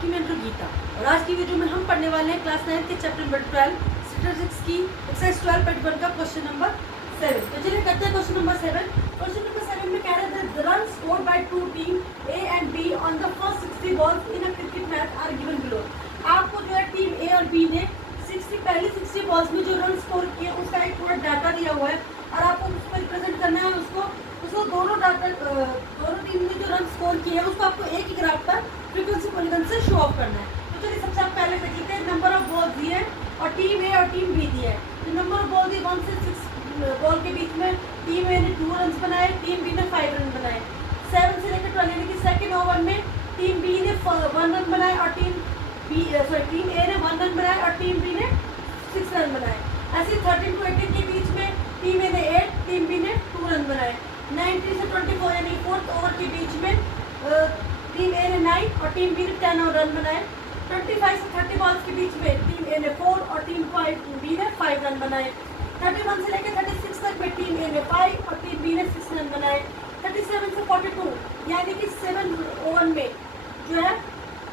आपकी मेंटर गीता। और आज की वीडियो में हम पढ़ने वाले हैं क्लास 9 के चैप्टर नंबर 12 स्टैटिस्टिक्स की एक्सरसाइज 12.1 का क्वेश्चन नंबर 7। तो चलिए करते हैं क्वेश्चन नंबर 7। क्वेश्चन नंबर 7 में कह रहे थे the run scored by two team A and B on the first 60 balls in a cricket match are given below. आपको जो है टीम ए और बी ने पहली 60 बॉल्स में जो रन स्कोर किए उसका एक पूरा डाटा दिया हुआ है और आपको उसको रिप्रेजेंट करना है। उसको दोनों टीम ने जो रन स्कोर किए हैं उसको आपको एक ही ग्राफ पर फ्रीक्वेंसी पॉलीगन से शो ऑफ करना है। तो चलिए सबसे आप पहले देख लेते हैं। नंबर ऑफ बॉल दिए है और टीम ए और टीम बी दिए है। तो नंबर ऑफ बॉल दिए 1 से 6 बॉल के बीच में टीम ए ने 2 रन बनाए, टीम बी ने 5 रन बनाए। 7 से लेकर 12 यानी कि सेकेंड ओवर में टीम बी ने 1 रन बनाए और टीम ए ने 1 रन बनाए और टीम बी ने 6 रन बनाए। ऐसे 13 to 18 के बीच में टीम ए ने 8, टीम बी ने 2 रन बनाए। 19 से 24 यानी फोर्थ ओवर के बीच में टीम ए ने 9 और टीम बी ने 10 रन बनाए। 25 से 30 बॉल्स के बीच में टीम ए ने 4 और टीम बी ने 5 रन बनाए। 31 से लेकर 36 तक में टीम ए ने 5 और टीम बी ने 6 रन बनाए। 37 से 42 यानी कि 7 ओवर में जो है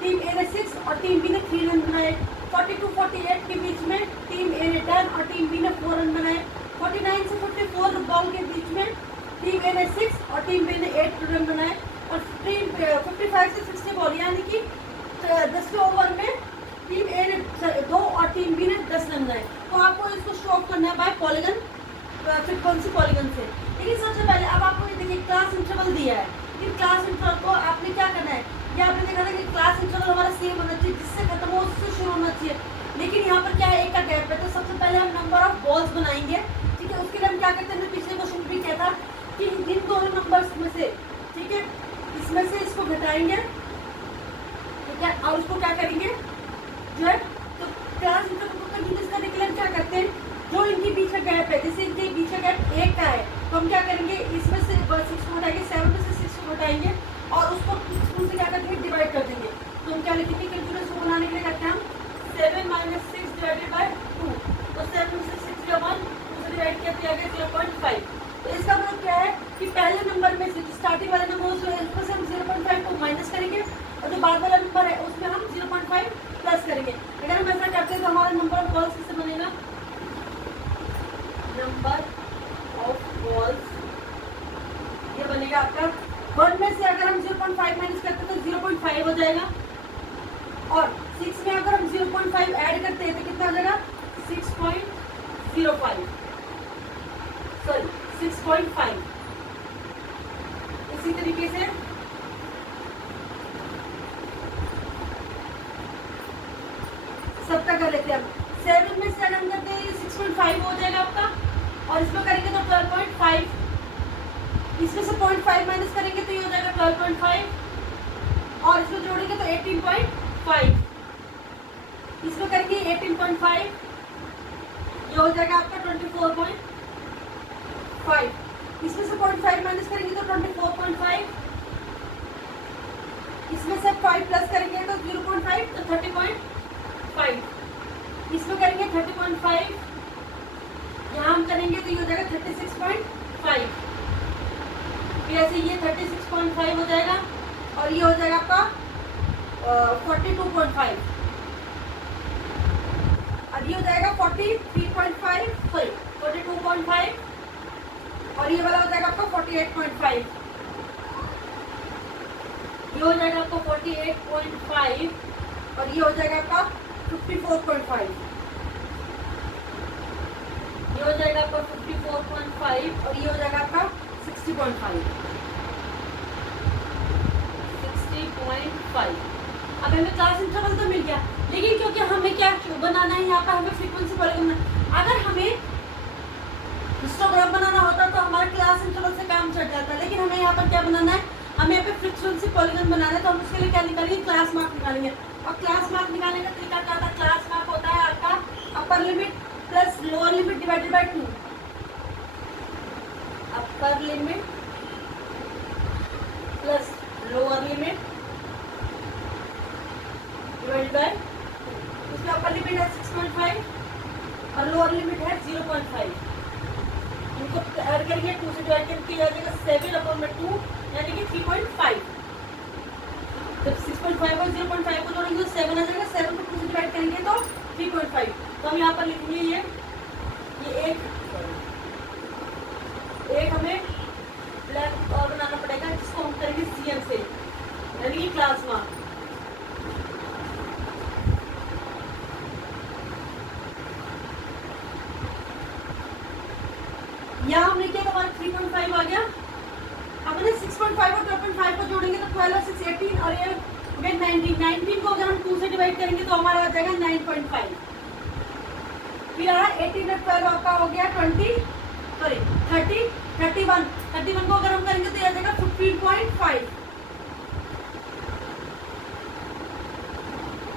टीम ए ने 6 और टीम बी ने 3 रन बनाए। 42-48 के बीच में टीम ए ने 10 और टीम बी ने 4 रन बनाए। 49 से 54 बॉल के बीच में टीम ए ने 6 और टीम बी ने 8 रन बनाए। और 55 से 60 बॉल यानी कि 10वें ओवर में टीम ए ने 2 और टीम बी ने 10 रन बनाए। तो आपको इसको शो ऑफ करना है बाय पॉलीगन, फ्रीक्वेंसी पॉलीगन से। लेकिन सबसे पहले अब आपको ये देखिए क्लास इंटरवल दिया है। इन क्लास इंटरवल को आपने क्या करना है, ये आपने देखा था कि क्लास इंटरवल हमारा सेम होना चाहिए, जिससे खत्म हो उससे शुरू होना चाहिए। लेकिन यहाँ पर क्या है, एक का गैप है। तो सबसे पहले हम नंबर ऑफ बॉल्स बनाएंगे, ठीक है। उसके लिए हम क्या करते हैं, पिछले क्वेश्चन में भी किया था कि इन दोनों नंबर्स में से, ठीक है, इसमें से इसको घटाएंगे, ठीक है, और उसको क्या करेंगे जो है। तो क्लास इंटरवल को यूज करने के लिए हम क्या करते हैं, जो इनके बीच का गैप है, जैसे इनके बीच का गैप 1 का है, तो हम क्या करेंगे, इसमें से 6 को घटाएंगे, 7 में से 6 को घटाएंगे और उसको से क्या करते हैं, डिवाइड कर देंगे। तो हम क्या लिखेंगे, कैलकुलेटर को बनाने के लिए करते हैं हम 7 - 6 डिवाइडेड बाय 2। तो 7 में से 6 का 1 उसे डिवाइड किया तो आ गया 0.5। तो इसका मतलब क्या है कि पहले नंबर में से स्टार्टिंग वाला नंबर उसमें से हम 0.5 को माइनस करेंगे और जो बाद वाला नंबर है उसमें हम 0.5 प्लस करेंगे। अगर हम ऐसा करते हैं तो हमारा नंबर ऑफ बॉल्स किससे बनेगा, नंबर ऑफ बॉल्स ये बनेगा आपका 1 में से अगर हम 0.5 माइनस करते हैं तो 0.5 हो जाएगा और 6 में अगर हम 0.5 ऐड करते हैं तो कितना हो जाएगा 6.05, सॉरी 6.5। इसी तरीके से सबका कर लेते हैं हम। 7 में से अगर हम करते हैं 6.5 हो जाएगा आपका और इसमें करेंगे तो 12.5। इसमें से 0.5 माइनस करेंगे तो ये हो जाएगा 12.5 और इसमें जोड़ेंगे तो 18.5। इसमें करेंगे 18.5, ये हो जाएगा आपका 24.5। इसमें से 0.5 माइनस करेंगे तो 24.5। इसमें से 5 प्लस करेंगे तो 0.5 तो 30.5। इसमें करेंगे 30.5, यहाँ हम करेंगे तो ये हो जाएगा 36.5। फिर ऐसे ये 36.5 हो जाएगा और ये हो जाएगा आपका 42.5 और ये हो जाएगा 43.5, सॉरी 42.5 और ये वाला हो जाएगा आपका 48.5। ये हो जाएगा आपका 48.5 और ये हो जाएगा आपका 54.5। ये हो जाएगा आपका 54.5 और ये हो जाएगा आपका 60.5। अब हमें क्लास इंटरवल तो मिल गया, लेकिन क्योंकि हमें क्या बनाना है, यहाँ पर हमें फ्रीक्वेंसी पॉलीगन। अगर हमें हिस्टोग्राम बनाना होता तो हमारा क्लास इंटरवल से काम चल जाता, लेकिन हमें यहाँ पर क्या बनाना है, हमें यहाँ पे फ्रीक्वेंसी पॉलीगन बनाना है। तो हम उसके लिए क्या निकालेंगे, क्लास मार्क निकालेंगे। और क्लास मार्क निकालने का तरीका क्या था, क्लास मार्क होता है आपका upper limit plus lower limit divided by 2। Upper limit plus lower limit divided by, उसमें अपर लिमिट है 6.5 और लोअर लिमिट है 0.5। इनको ऐड करेंगे 2 से डिवाइड करके आ जाएगा 7/2 यानी कि 3.5। जब 6.5 3.5 और 0.5 को जोड़ेंगे तो 7 आ जाएगा, 7 को 2 से डिवाइड करेंगे तो 3.5। तो हम यहाँ पर लिखेंगे ये एक हमें ब्लैक और बनाना पड़ेगा जिसको हम करेंगे CM से, यानी कि क्लास मार्क। यहाँ हमने क्या हमारा 3.5 आ गया। हमने 6.5 और 12.5 को जोड़ेंगे तो 12 और 6 18 और ये 19 को अगर हम 2 से डिवाइड करेंगे तो हमारा आ जाएगा 9.5। फिर यहाँ 18 और 12 आपका हो गया 31 को अगर हम करेंगे तो यह आ जाएगा 15.5।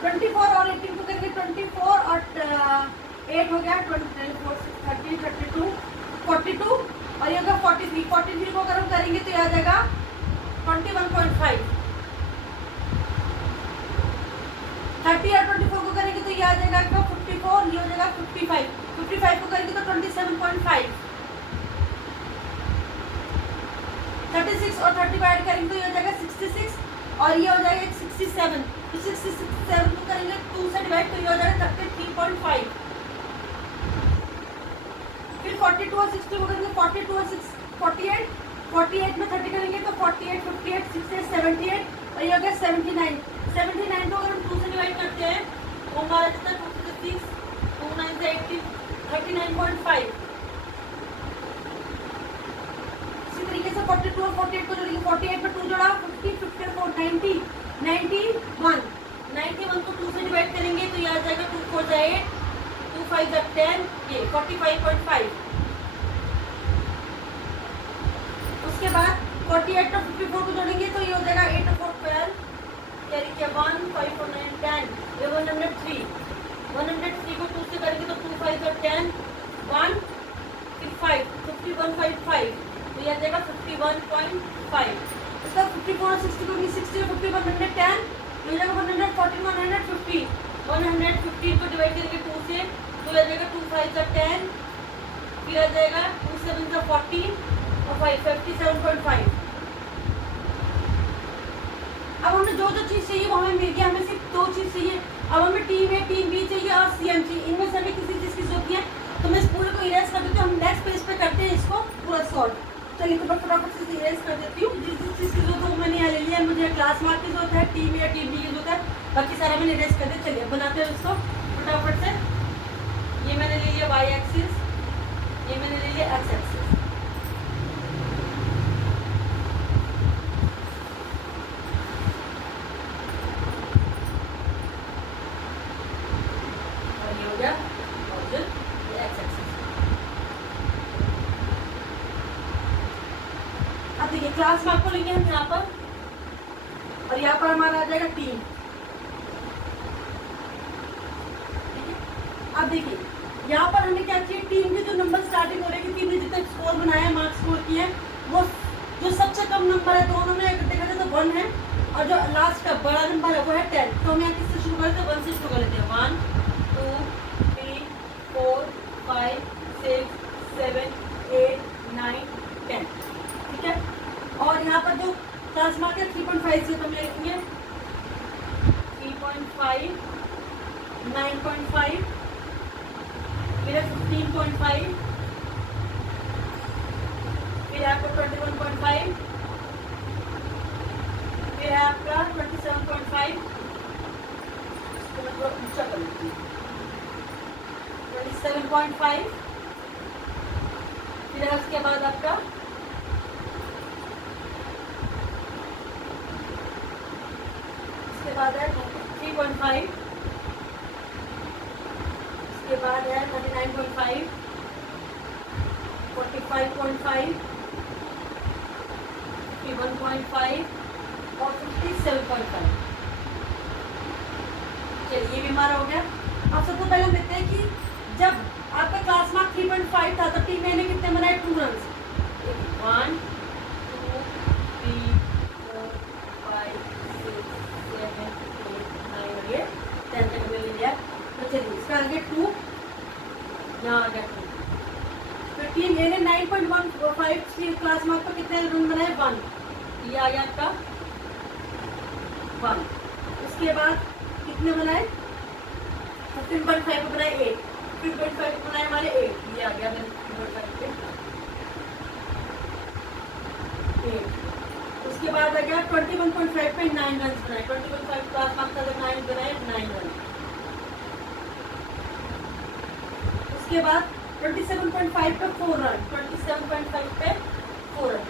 24 और 18 को करेंगे 24 और 8 हो गया 24 30 32 42 और ये होगा 43 को अगर हम करेंगे तो यह आ जाएगा 21.5। 30 और 24 को करेंगे तो यह आ जाएगा 54, ये हो जाएगा 55 को करेंगे तो 27.5। 36 और 30 ऐड करेंगे तो ये हो जाएगा 66 और ये हो जाएगा 67। तो 67 को करेंगे 2 से डिवाइड तो ये हो जाएगा 33.5। फिर 42 और 60 को करेंगे 42 और 48 में 30 करेंगे तो 48 58 68 78 और ये हो गया 79 को अगर हम 2 से डिवाइड करते हैं तो हमारा जितना 2 9 से 80 39.5। इसी तरीके से 42 और 48 को जोड़ेंगे 48 में 2 जोड़ा 50 54 90 91 को 2 से डिवाइड करेंगे तो ये आ जाएगा 2 4 8 2 5 10 ये 45.5। उसके बाद 48 और 54 को जोड़ेंगे तो ये हो जाएगा 8 और 4 12 कैरी किया 1 5 4 9 10 ये 103 को 2 से करेंगे तो 2 5 और 10 1 फिर 5 51.5 तो ये आ जाएगा 51.5। उसका 54 और 60 को 60 और 50 110 ये हो जाएगा 114 150 को डिवाइड करेंगे 2 से तो आ जाएगा 2 5 और 10 फिर आ जाएगा 2 7 और 14 और 5 57.5। अब हमें जो चीज़ चाहिए वो हमें मिल गया। हमें सिर्फ 2 चीज़ चाहिए। अब हमें टीम A टीम B चाहिए और CM चाहिए। इनमें से हमें किसी चीज़ की जरूरत है तो मैं इस पूरे को इरेज कर देती हूँ। हम नेक्स्ट पेज पे करते हैं इसको पूरा सॉल्व। चलिए तो मैं फटाफट से इरेज कर देती हूँ। जिस चीज़ की जरूरत है वो मैंने यहाँ ले लिया है। मुझे क्लास मार्क की जरूरत है, टीम A या टीम B की जरूरत है, बाकी सारा मैंने इरेज कर दिया। चलिए बनाते हैं उसको फटाफट से। ये मैंने ले लिया Y एक्सिस, ये मैंने ले लिया X एक्सिस। क्लास मार्क को लेंगे हम यहाँ पर और यहाँ पर हमारा आ जाएगा टीम। अब देखिए यहाँ पर हमें क्या चाहिए, टीम के जो नंबर स्टार्टिंग हो रहे हैं, टीम ने जितना स्कोर बनाया है, मार्क्स स्कोर किए हैं, वो जो सबसे कम नंबर है दोनों में अगर देखा जाए तो 1 है और जो लास्ट का बड़ा नंबर है वो है 10। तो हम यहाँ किससे शुरू करते हैं, 1 से शुरू कर लेते हैं। 1 2 3 4 5 6 7 8 9 10 ठीक है। और यहाँ पर जो क्लास मार्क है 3.5 से हम लिखेंगे 3.5 9.5 फिर 15.5 फिर आपका 21.5 फिर है आपका 27.5 इसको मैं थोड़ा ऊंचा कर लेती हूँ 27.5 फिर है उसके बाद आपका बाद है 3.5 इसके बाद है 39.5 45.5 51.5 और 57.5। चलिए ये भी हमारा हो गया। अब सबसे पहले हम देखते हैं कि जब आपका क्लास मार्क 3.5 था तो टीम ए ने कितने बनाए, 2 रन। 1 2 3 4 5 6 7 8 9 और ये 10 तक हमने ले लिया। तो चलिए इसका आगे 2 यहाँ आ गया 2। फिर टीम ए ने 9.15 क्लास मार्क पर कितने रन बनाए, 1। ये आ गया आपका 1। उसके बाद कितने बनाए 15.5 पे बनाए 8, 15.5 पे बनाए हमारे 8, ये आ गया मेरे 15.5 पे 8। उसके बाद आ गया 21.5 पे 9 रन बनाए, 21.5 का आसपास का 9 बनाए 9 रन। उसके बाद 27.5 पे 4 रन, 27.5 पे 4 रन।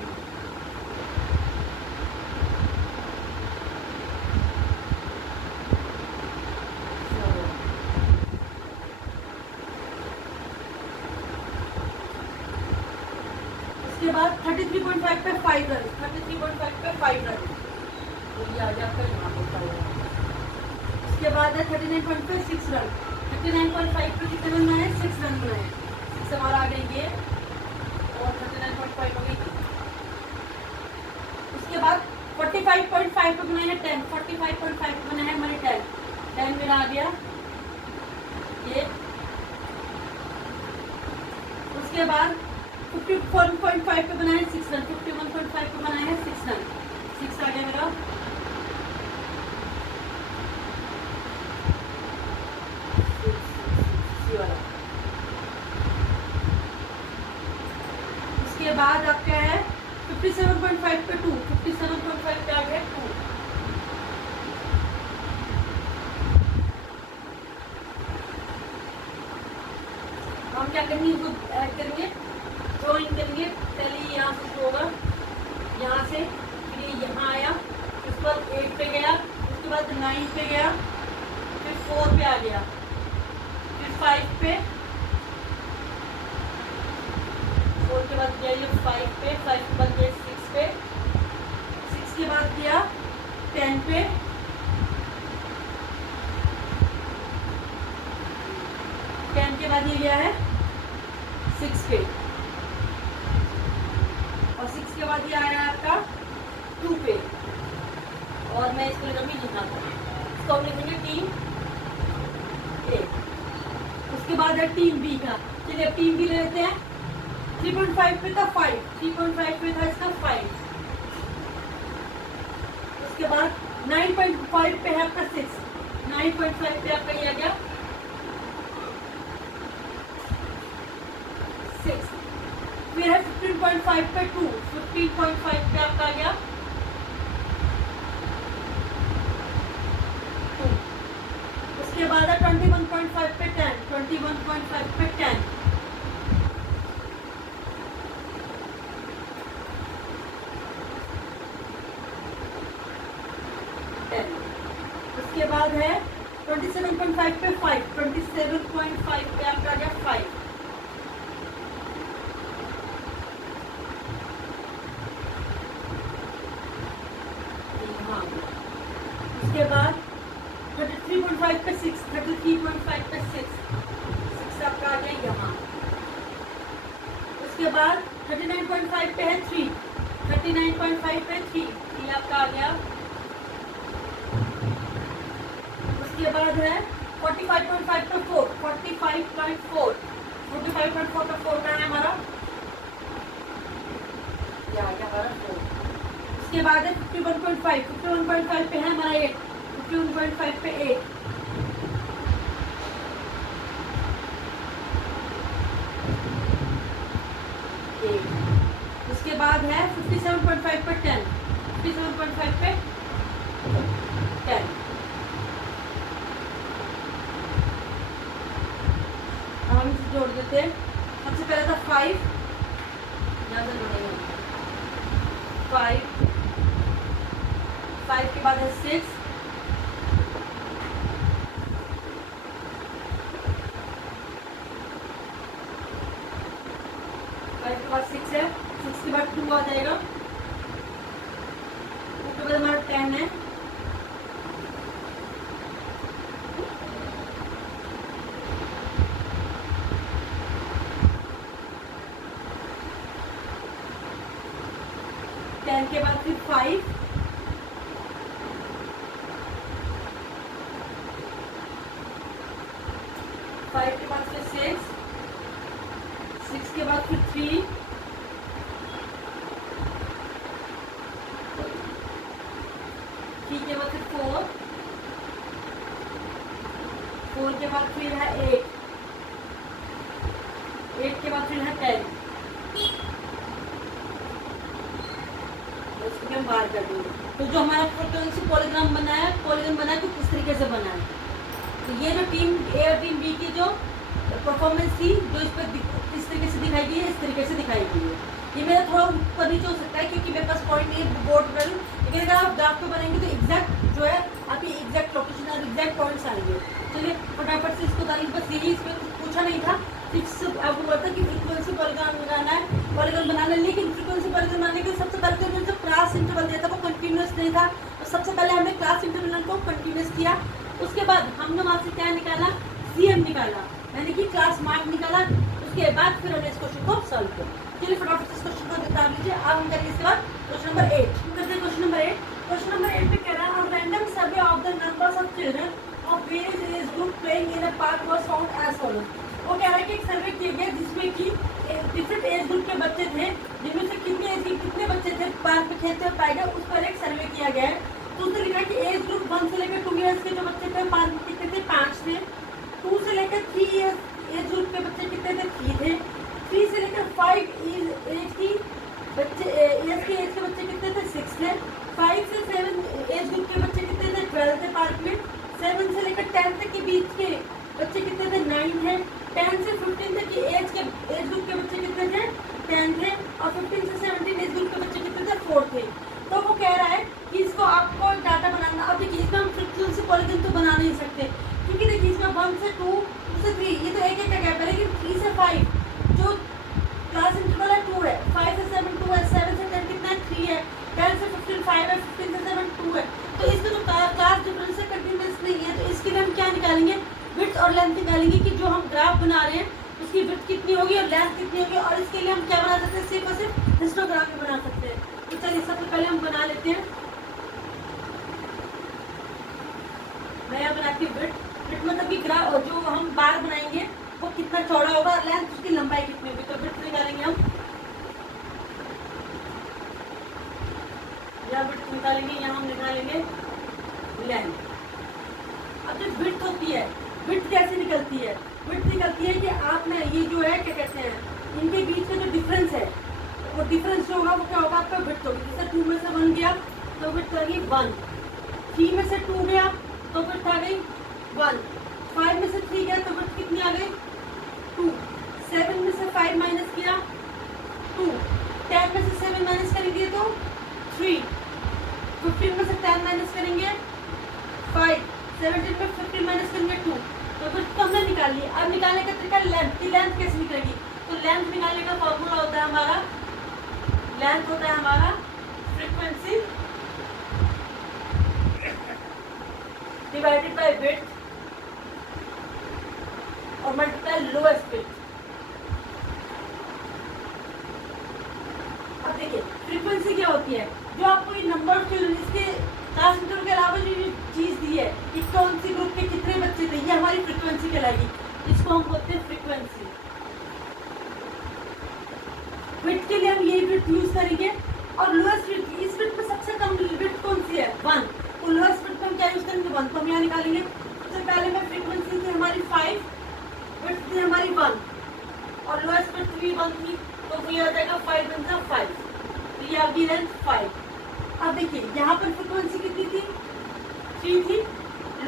उसके बाद 33.5 पे 5 रन, 33.5 पे 5 रन, तो ये आ गया आपका यहाँ पे। उसके बाद है 39.5 पे 6 रन, 39.5 पे कितने रन बनाए 6 रन बनाए, 6 हमारा आ गया ये और 39.5 हो गई। उसके बाद 45.5 पे बनाए 10, 45.5 पे बनाए हमारे 10, 10 मेरा आ गया ये। उसके बाद 51.5 पे बनाए 6 रन, 51.5 पे बनाए हैं 6 रन, 6 आ गया मेरा। उसके बाद आपका है 57.5 पे 2, 57.5 पे आ गया 2। हम क्या करेंगे, इसको ऐड करेंगे, ज्वाइन करेंगे। पहले यहाँ से शुरू होगा, यहाँ से फिर ये यहाँ आया, उसके बाद 8 पे गया, उसके बाद 9 पे गया, फिर 4 पे आ गया, फिर 5 पे, 4 के बाद गया ये 5 पे, 5 के बाद गया 6 पे, 6 के बाद गया 10 पे, 10 के बाद ये गया है 6 पे, और 6 के बाद ये आया आपका 2 पे, और मैं इसको लिखूंगी यहाँ पर, इसको हम लिखेंगे टीम ए। उसके बाद है टीम बी का, चलिए टीम बी ले लेते हैं। 3.5 पे था 5, 3.5 पे था इसका 5। उसके बाद 9.5 पे है आपका 6, 9.5 पे आपका ये आ गया 6। फिर है 15.5 पे 2, 15.5 पे आपका आ गया 2। उसके बाद है 21.5 पे 10, 21.5 पे 10। उसके बाद है 27.5 पे 5, 27.5 पे आपका आ गया 5। उसके बाद 33.5 पे 6, 33.5 पे 6, 6 आपका आ गया यहाँ। उसके बाद 39.5 पे है 3, 39.5 पे 3, ये आपका आ गया। उसके बाद है 45.5 पे 4, 45.4, 45.4 का 4 का है हमारा, ये आ गया हमारा 4। उसके बाद है 51.5, 51.5 पे है हमारा 8, 51.5 पे 8। उसके बाद है 57.5 पे 10, 57.5 पे 10। हम इसे जोड़ देते हैं। सबसे पहले था 5, यहाँ से जोड़ेंगे 5, 5 के बाद है 6, 5 के बाद 6 है, 6 के बाद 2 आ जाएगा, 2 के बाद हमारा 10 है, के बाद फिर 5, 5 के बाद फिर 6, 6 के बाद फिर 3, 3 के बाद फिर 4, के बाद फिर है 8, 8 के बाद फिर है 10। इसको हम बाहर कर देंगे। तो जो हमारा फ्रीक्वेंसी पॉलीग्राम बना है, पॉलीगन बना है, तो किस तरीके से बना है। तो ये जो टीम ए और टीम बी की जो परफॉर्मेंस थी, जो इस पर इस तरीके से दिखाई गई है, इस तरीके से दिखाई गई है। ये मेरा थोड़ा ऊपर नीचे हो सकता है क्योंकि मेरे पास पॉइंट नहीं है बोर्ड पर, लेकिन अगर आप ग्राफ पे बनाएंगे तो एग्जैक्ट जो है आपकी एग्जैक्ट लोकेशन और एग्जैक्ट पॉइंट्स आएंगे। चलिए फटाफट से इसको डालिए। बस यही इसमें पूछा नहीं था, सिर्फ आपको बोलता कि फ्रीक्वेंसी पॉलीगन बनाना है, पॉलीगन बनाना है। लेकिन फ्रीक्वेंसी पॉलीगन बनाने के सबसे पहले तो जो क्लास इंटरवल दिया था वो कंटिन्यूस नहीं था, तो सबसे पहले हमने क्लास इंटरवल को कंटिन्यूस किया। उसके बाद हमने वहाँ से क्या निकाला, CM निकाला, यानी कि क्लास मार्क निकाला। उसके बाद फिर हमने इस क्वेश्चन को सॉल्व किया। चलिए फटाफट इस क्वेश्चन को निकाल लीजिए। अब हम करेंगे इसके बाद क्वेश्चन नंबर 8 करते हैं। क्वेश्चन नंबर 8, क्वेश्चन नंबर 8 में कह रहा है random survey of the numbers of children of various age group playing in a park was found as follows. वो कह रहा है कि एक सर्वे किया गया जिसमें कि डिफरेंट एज ग्रुप के बच्चे थे, जिनमें से कितने बच्चे थे पार्क में खेलते हुए पाए गए, उस पर एक सर्वे किया गया है। तो उसने लिखा कि एज ग्रुप 1 से लेकर 2 ईयर्स के जो बच्चे थे पार्क में कितने थे, 5 थे। 2 से लेकर 3 ईयर्स एज ग्रुप के बच्चे कितने थे, 3 थे। 3 से लेकर 5 एज के एज के बच्चे कितने थे, 6 थे। 5 से 7 एज ग्रुप के बच्चे कितने थे, 12 थे पार्क में। 7 से लेकर 10 तक के बीच के बच्चे कितने थे, 9 थे। 10 से 15 तक की एज ग्रुप के बच्चे कितने थे, 10 थे। और 15 से 17 एज ग्रुप के बच्चे कितने थे, 4 थे। तो वो कह रहा है कि इसको आपको डाटा बनाना। अब देखिए इसमें हम फ्रीक्वेंसी पॉलीगन तो बना नहीं सकते क्योंकि देखिए इसमें 1 से 2, 2 से 3, ये तो एक का गैप है। लेकिन 3 से 5 जो क्लास इंटरवल है 2 है, 5 से 7 2 है, 7 से 10 कितना है, 3 है, 10 से 15 5 है, 15 से 7 2 है। तो इसमें जो क्लास डिफरेंस है कंटिन्यूस नहीं है। तो इसके लिए हम क्या निकालेंगे, विड्थ और लेंथ निकालेंगे कि जो हम ग्राफ बना रहे हैं उसकी विड्थ कितनी होगी और लेंथ कितनी होगी। और इसके लिए हम क्या बना सकते हैं, सिर्फ और सिर्फ हिस्टोग्राम में बना सकते हैं। तो चलिए सबसे पहले हम बना लेते हैं। मैं यहाँ बनाती हूँ विड्थ मतलब कि ग्राफ जो हम बार बनाएंगे वो कितना चौड़ा होगा, लेंथ उसकी लंबाई कितनी होगी। तो विड्थ निकालेंगे हम, यहाँ विड्थ निकालेंगे, यहाँ हम निकालेंगे लेंथ। अब जो विड्थ होती है, विड्थ कैसे निकलती है, विड्थ निकलती है कि आपने ये जो है क्या कहते हैं, इनके बीच का जो डिफरेंस है वो डिफरेंस जो होगा वो क्या होगा, आपका विड्थ होगी। जैसे 2 में से 1 गया तो विड्थ आ गई 1, 3 में से 2 गया तो विड्थ आ गई 1, 5 में से 3 गया तो विड्थ कितनी आ गई 2, 7 में से 5 माइनस किया 2, 10 में से 7 माइनस करेंगे तो 3, 15 में से 10 माइनस करेंगे 5, 17 में 15 माइनस करेंगे 2। तो फिर तो हमने निकाल लिया। अब निकालने का तरीका लेंथ की, लेंथ कैसे निकलेगी। तो लेंथ निकालने का फॉर्मूला होता है हमारा, लेंथ होता है हमारा फ्रीक्वेंसी डिवाइडेड बाय विड्थ और मल्टीप्लाई लोएस्ट विड्थ। अब देखिए फ्रीक्वेंसी क्या होती है, जो आपको ये नंबर इसके क्लास इंटरवल के अलावा जो चीज दी है कि कौन सी ग्रुप के कितने बच्चे थे, ये हमारी फ्रीक्वेंसी कहलाएगी। इसको हम बोलते हैं फ्रीक्वेंसी। विड्थ के लिए हम ये विड्थ यूज करेंगे। और लोएस्ट विड्थ, इस विड्थ में सबसे कम विड्थ कौन सी है, 1। तो लोएस्ट विड्थ हम क्या यूज करेंगे, 1। तो हम यहाँ निकालेंगे। सबसे पहले में फ्रीक्वेंसी थी हमारी 5, विड्थ थी हमारी 1 और लोएस्ट विड्थ भी 1 थी, तो ये आ जाएगा 5 × 5। तो ये आपकी लेंथ 5। अब देखिए यहाँ पर फ्रीक्वेंसी कितनी थी, 3 थी।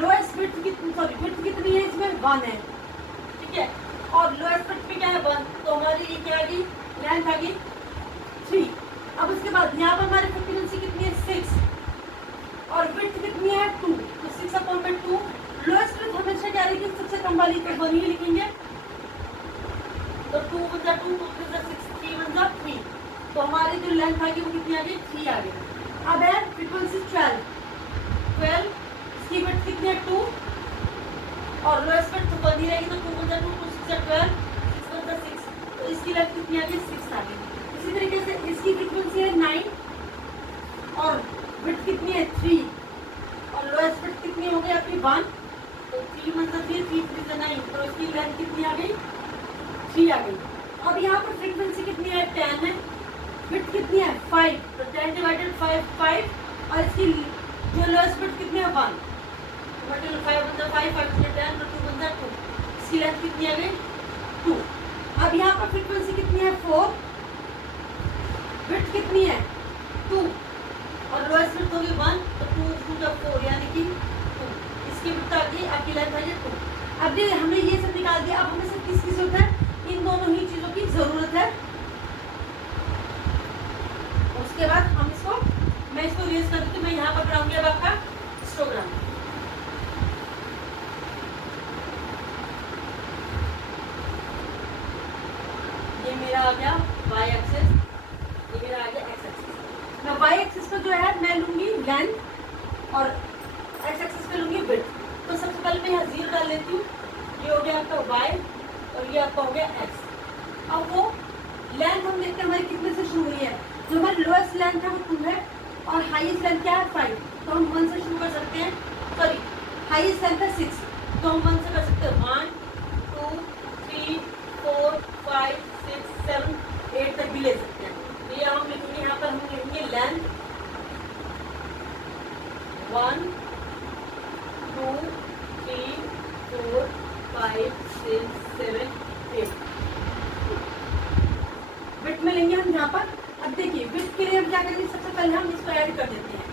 लोएस्ट विड्थ कितनी, सॉरी विड्थ कितनी है इसमें, 1 है, ठीक है। और लोएस्ट विड्थ पे क्या है 1, तो हमारी ये क्या आ गई, लेंथ आ गई 3। अब उसके बाद यहाँ पर हमारी फ्रीक्वेंसी कितनी है 6 और विड्थ कितनी है 2, तो 6/2। लोएस्ट विड्थ हमेशा क्या रहेगी, सबसे कम वाली, तो 1 ही लिखेंगे। तो 2 × 2, 2 × 6, 3 × 3। तो हमारी जो लेंथ आ गई वो कितनी आ गई, 3 आ गई। अब है फ्रीक्वेंसी 12, इसकी विड्थ कितनी है 2 और लोएस्ट विड्थ 1 ही रहेगी। तो 2 × 2, 2 × 6 12, 6 × 6, तो इसकी लेंथ कितनी आ गई, 6 आ गई। इसी तरीके से इसकी फ्रीक्वेंसी है 9 और विड्थ कितनी है 3 और लोएस्ट विड्थ कितनी हो गई आपकी 1। तो 3 × 3, 3 × 3 9, तो इसकी लेंथ कितनी आ गई, 3 आ गई। अब यहाँ पर फ्रीक्वेंसी कितनी है 10 है, विड्थ कितनी है 5, तो 10 / 5 और इसकी जो लोएस्ट विड्थ कितनी है 1। मतलब 5 × 5, 5 × 10, तो 2 × था 2, इसकी लेंथ कितनी आ गई 2। अब यहाँ पर फ्रीक्वेंसी कितनी है 4, विड्थ कितनी है 2 और लोएस्ट विड्थ होगी 1, तो 2 2 का 4 यानी कि 2। इसकी विड्थ आ गई, आपकी लेंथ आ गई 2। अब ये हमने ये सब निकाल दिया, अब हमें सिर्फ किसकी जरूरत है, इन दोनों ही चीजों की जरूरत है। उसके बाद हम इसको, मैं इसको रेज कर देती हूँ, मैं यहाँ पर बनाऊंगी अब आपका हिस्टोग्राम। ये मेरा आ गया y एक्सिस, ये मेरा आ गया x एक्सिस। मैं y एक्सिस पे जो है मैं लूंगी लेंथ और x एक्सिस पे लूंगी विड्थ। तो सबसे पहले मैं यहाँ 0 डाल लेती हूँ, ये हो गया आपका y और ये आपका हो गया x। अब वो लेंथ हम देखते हैं हमारी कितने से शुरू हुई है, जो हमारी लोएस्ट लेंथ है वो 2 है और हाईएस्ट लेंथ क्या है 5, तो हम 1 से शुरू कर सकते हैं। सॉरी, हाईएस्ट लेंथ है 6, तो हम 1 से कर सकते हैं। 1 2 3 4 5 6 7 8 तक भी ले सकते हैं। तो ये हम लिखेंगे, यहाँ पर हम लिखेंगे लेंथ 1 2 3 4 5 6 7 8। विड्थ में लेंगे हम यहाँ पर। अब देखिए विड्थ के लिए हम क्या करेंगे, सबसे पहले हम इसको ऐड कर देते हैं।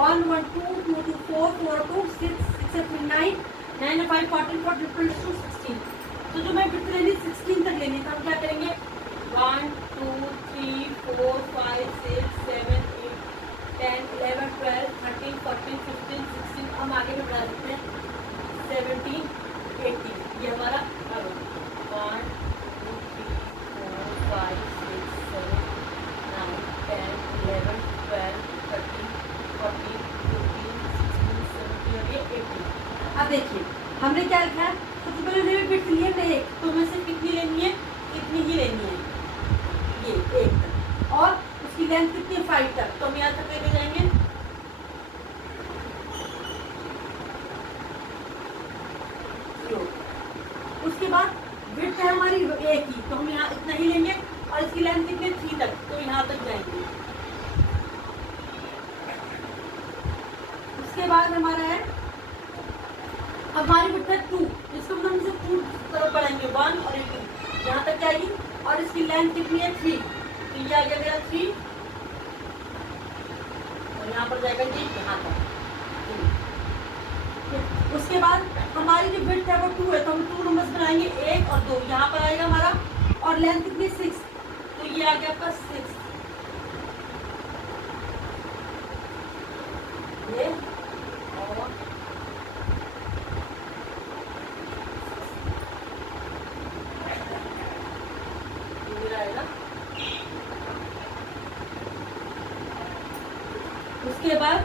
1 1 2 2 2 4 4 2 6 6 3 9 9 5 14 14 22 16। तो जो मैं विड्थ लेनी 16 तक लेनी, तो हम क्या करेंगे 1 2 3 4 5 6 7 8 10 11 12 13 14 15 16, हम आगे भी बढ़ा सकते हैं 17 18। ये हमारा 1 2 3 4 5 6 7 9 10 11 12 13 14 15 16 17 और ये 18। अब देखिए हमने क्या लिखा है, सबसे पहले हमने विड्थ ली है 1, तो हमें सिर्फ कितनी लेनी है, कितनी ही लेनी है, ये 1 तक, और उसकी लेंथ कितनी है 5 तक, तो हम यहाँ तक लेके जाएंगे। उसके बाद विड्थ है हमारी 1 ही, तो हम यहाँ इतना ही लेंगे और इसकी लेंथ कितनी है 3 तक, तो यहाँ तक जाएंगे। उसके बाद हमारा है, अब हमारी विड्थ है 2, इसको हम से 2 तरफ बढ़ाएंगे 1 और 2, यहाँ तक जाएगी और इसकी लेंथ कितनी है 3, तो ये आ गया मेरा 3 और यहाँ पर जाएगा ये यहाँ तक। उसके बाद हमारी जो विड्थ है वो 2 है, तो हम 2 नंबर्स बनाएंगे 1 और 2, यहाँ पर आएगा हमारा, और लेंथ कितनी 6, तो ये आ गया आपका 6। ये और आएगा। उसके बाद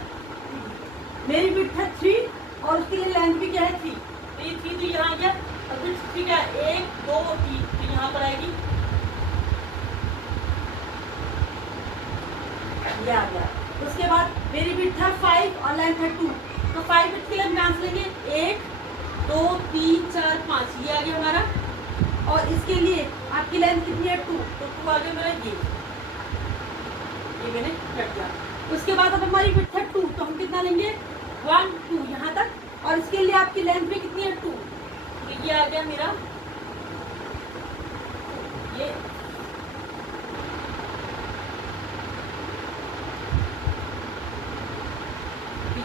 मेरी विड्थ है 3 और उसके लिए लेंथ भी क्या है 3, तो ये 3 तो यहाँ आ गया, और विड्थ 3 क्या है 1 2 3, तो यहाँ पर आएगी, ये आ गया। उसके बाद मेरी विड्थ है 5 और लेंथ है 2, तो 5 विड्थ के लिए हम डांस लेंगे 1 2 3 4 5, ये आ गया हमारा, और इसके लिए आपकी लेंथ कितनी है 2, तो 2 आ गया मेरा ये मैंने रख दिया। उसके बाद अब हमारी विड्थ है 2, तो हम कितना लेंगे 1 2 यहाँ तक, और इसके लिए आपकी लेंथ भी कितनी है 2, तो ये आ गया मेरा ये।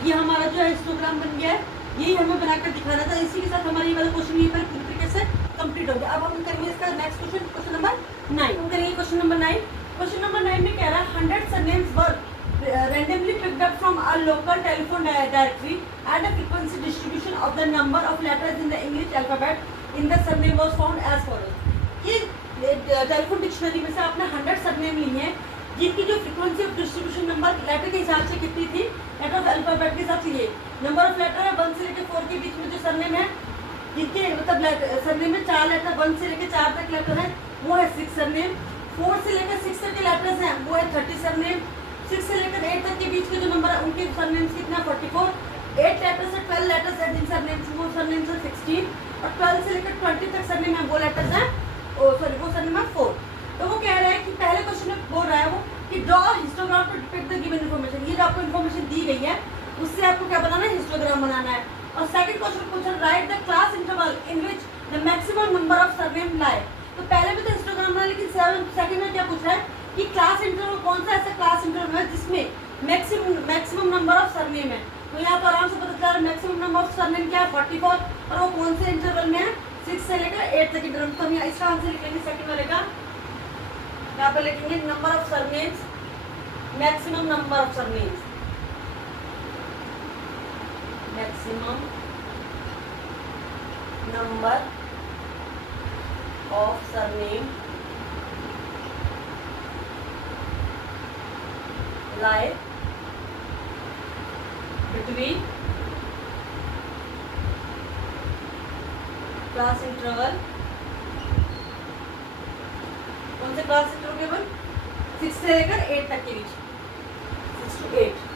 ये हमारा जो है हिस्टोग्राम बन गया है, यही हमें बनाकर दिखाना था। इसी के साथ हमारा ये वाला क्वेश्चन यहीं पर पूरी तरीके से कंप्लीट हो गया। अब हम करेंगे इसका नेक्स्ट क्वेश्चन, क्वेश्चन नंबर 9। हम करेंगे क्वेश्चन नंबर 9। क्वेश्चन नंबर 9 में कह रहा है 100 surnames were randomly picked up from a local telephone directory and a frequency distribution of the number of letters in the English alphabet in the surname was found as follows। ये telephone dictionary में से आपने 100 surname लिए हैं जिनकी जो frequency of distribution number letter के हिसाब से कितनी थी, लेटर ऑफ अल्फाबेट के हिसाब से ये नंबर ऑफ लेटर है 1 से लेकर 4 के बीच में जो सरनेम है, जिनके मतलब सरनेम में 4 लेटर 1 से लेकर 4 तक लेटर है वो है 6 सरनेम, 4 से लेकर 6 तक के लेटर्स हैं वो है 30 सरनेम, 6 से लेकर 8 तक के बीच के जो नंबर है उनके सरनेम्स कितना 44, 8 लेटर्स से 12 लेटर्स है जिन सरनेम्स वो सरनेम्स है 16, और 12 से लेकर 20 तक सरनेम है वो लेटर्स हैं वो सरनेम है 4। तो वो कह रहा है कि पहले क्वेश्चन में बोल रहा है वो कि draw histogram to depict the given information. ये जो आपको इन्फॉर्मेशन दी गई है उससे आपको क्या बनाना है, हिस्टोग्राम बनाना है। और सेकंड सेकंड क्वेश्चन पूछा right the class interval in which the maximum number of surname लाए। तो पहले भी तो हिस्टोग्राम बना, लेकिन सेकंड में क्या पूछा है कि क्लास इंटरवल कौन सा ऐसा क्लास इंटरवल है जिसमें मैक्सिमम नंबर ऑफ सरनेम है। तो यहाँ तो आराम से पता चला रहा है मैक्सिमम नंबर ऑफ सरनेम क्या है 44, और वो कौन से इंटरवल में है 6 से लेकर 8 तक इंटरवल। तो हम यहाँ इसका आंसर लिखेंगे सेकंड वाले का, यहाँ पर लिखेंगे number of surnames, maximum number of surnames, maximum number of surname lie between class interval, कौन से क्लास इंटरवल केवल 6 से लेकर 8 तक के बीच, 6 to 8।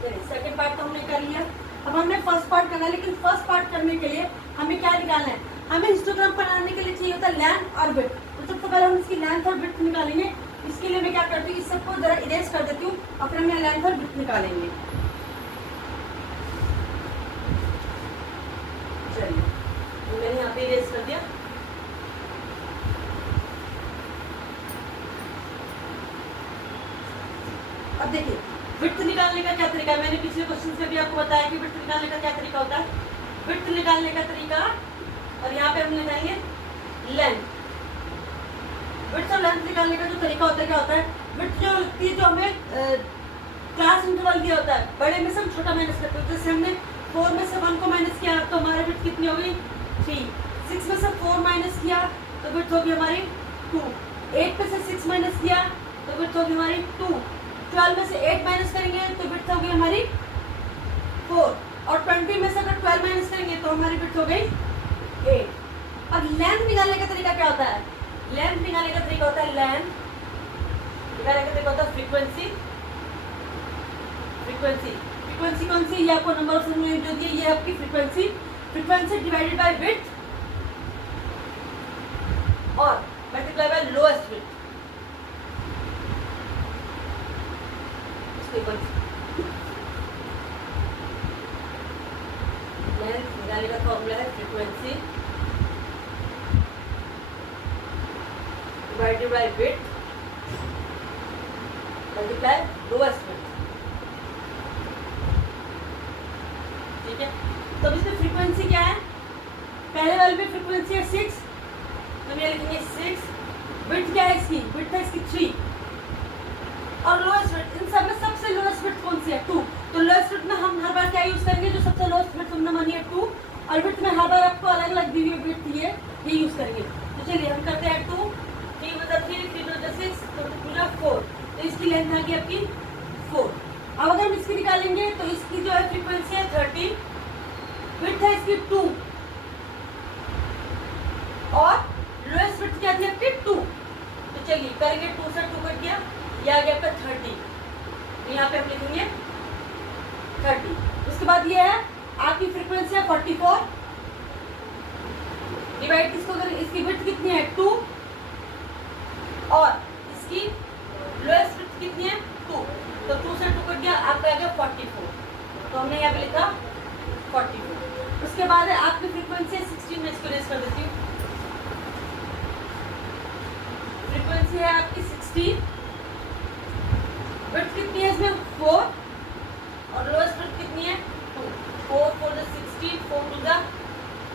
चलिए सेकंड पार्ट तो हमने कर लिया, अब हमने फर्स्ट पार्ट करना है। लेकिन फर्स्ट पार्ट करने के लिए हमें क्या निकालना है, हमें हिस्टोग्राम बनाने के लिए चाहिए होता है लेंथ और विड्थ। तो सबसे पहले हम इसकी लेंथ और विड्थ निकालेंगे। इसके लिए मैं क्या करती हूँ, इस सबको जरा इरेज कर देती हूँ और फिर हम यहाँ लेंथ और विड्थ निकालेंगे। चलिए तो मैंने यहाँ पे इरेज कर दिया। अब देखिए विड्थ निकालने का क्या तरीका है, मैंने पिछले क्वेश्चन से भी आपको बताया कि विड्थ निकालने का क्या तरीका होता है। विड्थ निकालने का तरीका, और यहाँ पे हम लगाएंगे लेंथ। विड्थ और लेंथ निकालने का जो तरीका होता है क्या होता है, विड्थ जो लगती है, जो हमें क्लास इंटरवल दिया होता है, बड़े में से हम छोटा माइनस करते हैं। जैसे हमने 4 में से 1 को माइनस किया तो हमारी विड्थ कितनी हो गई 3। 6 में से 4 माइनस किया तो विड्थ होगी हमारी 2। 8 में से 6 माइनस किया तो विड्थ होगी हमारी 2। 12 में से 8 माइनस करेंगे तो विड्थ होगी हमारी 4, और 20 में से अगर 12 माइनस करेंगे तो हमारी विड्थ हो गई 8। अब लेंथ निकालने का तरीका क्या होता है, लेंथ निकालने का तरीका होता है, लेंथ निकालने का तरीका होता है फ्रीक्वेंसी। फ्रीक्वेंसी फ्रीक्वेंसी कौन सी, ये आपको नंबर ऑफ सरनेम जो दिए, ये आपकी frequency. Frequency divided by width और multiply by lowest width. Length निकालने का फॉर्मूला है frequency divided by width multiply lowest width। ठीक है, तो इसमें फ्रीक्वेंसी क्या है, पहले वाले में फ्रीक्वेंसी है 6, तो ये लिखेंगे 6। विड्थ क्या है इसकी, विड्थ है इसकी 3, और लोएस्ट विड्थ, इन सब में सबसे लोएस्ट विड्थ कौन सी है 2। तो लोएस्ट विड्थ में हम हर बार क्या यूज करेंगे, जो सबसे लोएस्ट विड्थ हमने मानी है 2, और विड्थ में हर बार आपको अलग अलग दी हुई विड्थ ये यूज करेंगे। तो चलिए हम करते हैं 2, 3 with 3, 3 with 6, तो पूरा 4, तो इसकी लेंथ आ गई आपकी 4। अब अगर हम इसकी निकालेंगे तो इसकी जो है फ्रीक्वेंसी है 30, विड्थ है इसकी 2, और लोएस्ट विड्थ क्या थी आपकी 2। तो चलिए करेंगे 2 से 2 कट गया, ये आ गया आपका 30, तो यहाँ पे हम लिखेंगे 30। उसके बाद ये है आपकी फ्रीक्वेंसी है 44, डिवाइड किसको करें, इसकी विड्थ कितनी है 2, और इसकी लोएस्ट विड्थ कितनी है 2, तो 2 से 2 कट गया, आपका आ गया 44, तो हमने यहाँ पे लिखा 44। उसके बाद है आपकी फ्रीक्वेंसी है 16, में इसको रेस कर देती हूँ। फ्रीक्वेंसी है आपकी 16, विड्थ कितनी है इसमें 4, और लोएस्ट विड्थ कितनी है 2। 4 4 16, 4 2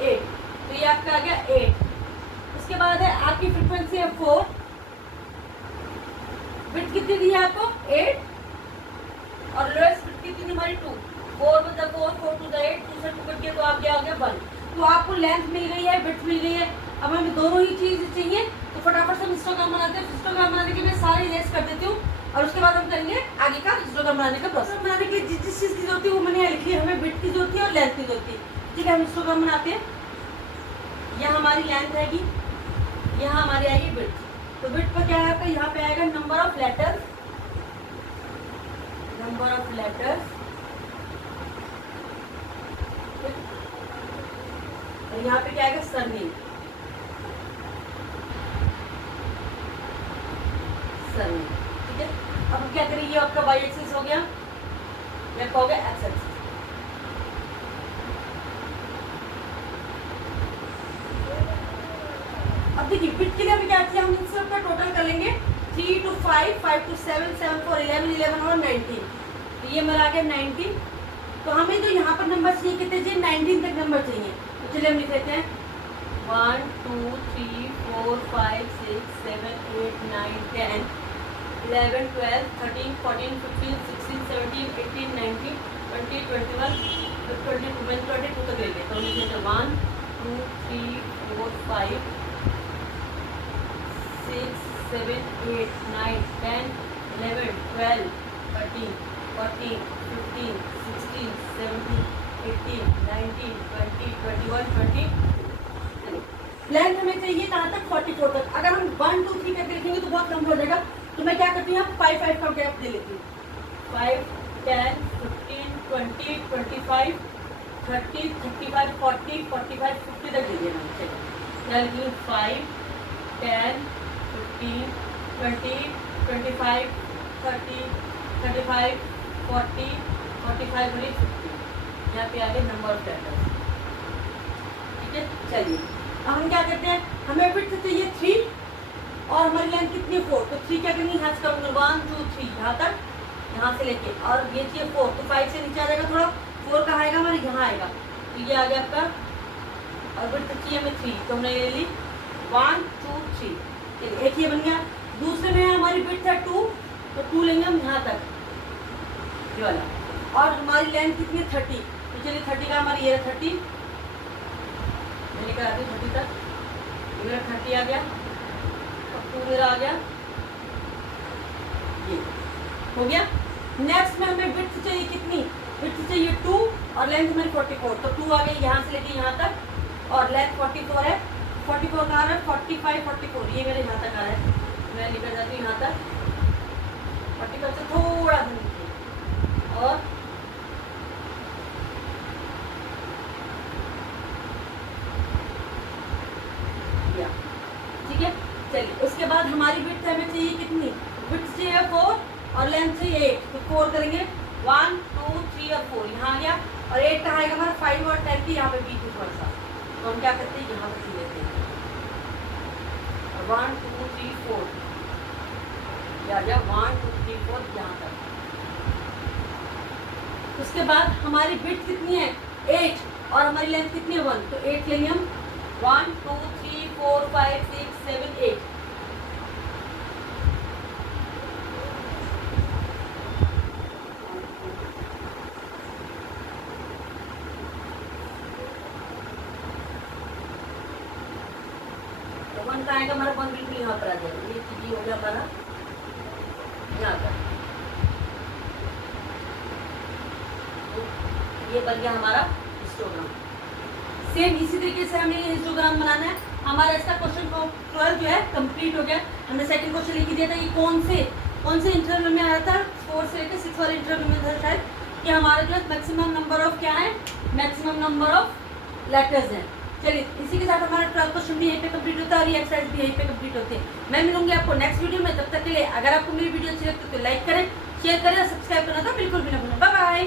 8, तो ये आपका आ गया 8। उसके बाद है आपकी फ्रीक्वेंसी है 4, विड्थ कितनी दी है आपको 8, और लोएस्ट विड्थ कितनी हमारी 2। 4 with 4, 4 to 8, 2 से 2 कट गया, तो आप क्या हो गया 1। तो आपको लेंथ मिल गई है, विड्थ मिल गई है। अब हमें दोनों ही चीज चाहिए, तो फटाफट से हम हिस्टोग्राम बनाते हैं। हिस्टोग्राम बनाने के लिए सारी इरेज कर देती हूँ, और उसके बाद हम करेंगे आगे का हिस्टोग्राम बनाने का प्रोसेस। बनाने की जिस चीज की जरूरत है वो मैंने लिखी है, हमें विड्थ की जरूरत है और लेंथ की जरूरत है। ठीक है, हम हिस्टोग्राम बनाते हैं। यहाँ हमारी लेंथ आएगी, यहाँ हमारी आएगी विड्थ। तो विड्थ पर क्या है आपका, यहाँ पे आएगा number of letters, number of letters, और यहाँ पे क्या आएगा सरनेम, सरनेम। ठीक है, अब क्या करेंगे, आपका वाई एक्सिस हो गया, या हो गया एक्स एक्सिस। देखिए विड्थ के लिए अभी क्या किया, हम इन सब का टोटल कर लेंगे 3 to 5, 5 to 7, 7 for 11, 11 और 19, तो ये मेरा आ गया 19। तो हमें जो यहाँ पर नंबर चाहिए कितने चाहिए, 19 तक नंबर चाहिए। तो चलिए हम लिख लेते हैं 1 2 3 4 5 6 7 8 9 10 11 12 13 14 15 16 17 18 19 20 21 22 तक ले लेते हैं। तो लिख लेते हैं 1 2 3 4 5 6 7 8 9 10 11 12 13 14 15 16 17 18 19 20 21 20। लेंथ हमें चाहिए कहाँ तक, 44 तक। अगर हम 1 2 3 करके लिखेंगे तो बहुत कम हो जाएगा, तो मैं क्या करती हूँ 5 5 का गैप दे लेती हूँ। 5 10 15 20 25 30 35 40 45 50 तक दे देना। चलिए 5 10 15 20 25 30 35 40 45 50, यहाँ पे आगे नंबर ऑफ लेटर्स। ठीक है, चलिए अब हम क्या करते हैं, हमें विड्थ चाहिए 3 और हमारी लेंथ कितनी है 4, तो 3 क्या करेंगे, यहाँ से करूँगा 1 2 3 यहाँ तक, यहाँ से लेके, और ये चाहिए 4, तो 5 से नीचे आ जाएगा थोड़ा, 4 कहाँ आएगा हमारे, यहाँ आएगा, तो ये आ गया आपका। और विड्थ चाहिए हमें 3, तो हमने ले ली 1 2 3, चलिए एक ये बन गया। दूसरे में हमारी विड्थ है 2, तो 2 लेंगे हम यहाँ तक ये वाला, और हमारी लेंथ कितनी है 30, तो चलिए 30 का हमारी ये 30 लेकर आती हूँ 30 तक, मेरा 30 आ गया, और 2 मेरा आ गया, ये हो गया। नेक्स्ट में हमें विड्थ चाहिए कितनी, विड्थ चाहिए 2 और लेंथ हमारी 44, तो 2 आ गई यहाँ से लेके यहाँ तक, और लेंथ 44 है, 44 का आ रहा है 45 44, ये मेरे यहाँ तक आ रहा है, मैं लेकर जाती हूँ यहाँ तक 45 से थोड़ा सा नीचे, और ठीक है। चलिए उसके बाद हमारी विड्थ हमें चाहिए कितनी, विड्थ चाहिए 4 और लेंथ चाहिए 8, तो 4 करेंगे 1 2 3 और 4 यहाँ आ गया, और 8 कहाँ आएगा हमारा 5 और 10 की यहाँ पे बीच में थोड़ा सा, तो हम क्या करते हैं यहाँ पे सी लेते हैं 1 2 3 4, ये आ गया 1 2 3 4 यहाँ तक। उसके बाद हमारी विड्थ कितनी है 8 और हमारी लेंथ कितनी है 1, तो 8 लेंगे हम 1 2 3 4 5 6 7 8, तो 1 का आएगा हमारा 1 बिल्कुल यहाँ पर आ जाएगा, ये चीज हो गया हमारा यहाँ पर, तो ये बन गया हमारा हिस्टोग्राम। सेम इसी तरीके से हमें ये हिस्टोग्राम बनाना है। हमारा इसका क्वेश्चन 12 जो है कंप्लीट हो गया। हमने सेकंड क्वेश्चन लिख दिया था, ये कौन से इंटरवल में आया था, 4 से लेकर 6 वाले इंटरवल में था शायद, कि हमारे पास मैक्सिमम नंबर ऑफ क्या है, मैक्सिमम नंबर ऑफ लेटर्स हैं। चलिए इसी के साथ हमारा 12 क्वेश्चन भी यहीं पे कंप्लीट होता है और ये एक्सरसाइज भी यहीं पे कंप्लीट होती है। मैं मिलूंगी आपको नेक्स्ट वीडियो में, तब तक के लिए अगर आपको मेरी वीडियो अच्छी लगती है तो लाइक करें, शेयर करें और सब्सक्राइब करना तो बिल्कुल भी ना भूलें। Bye bye.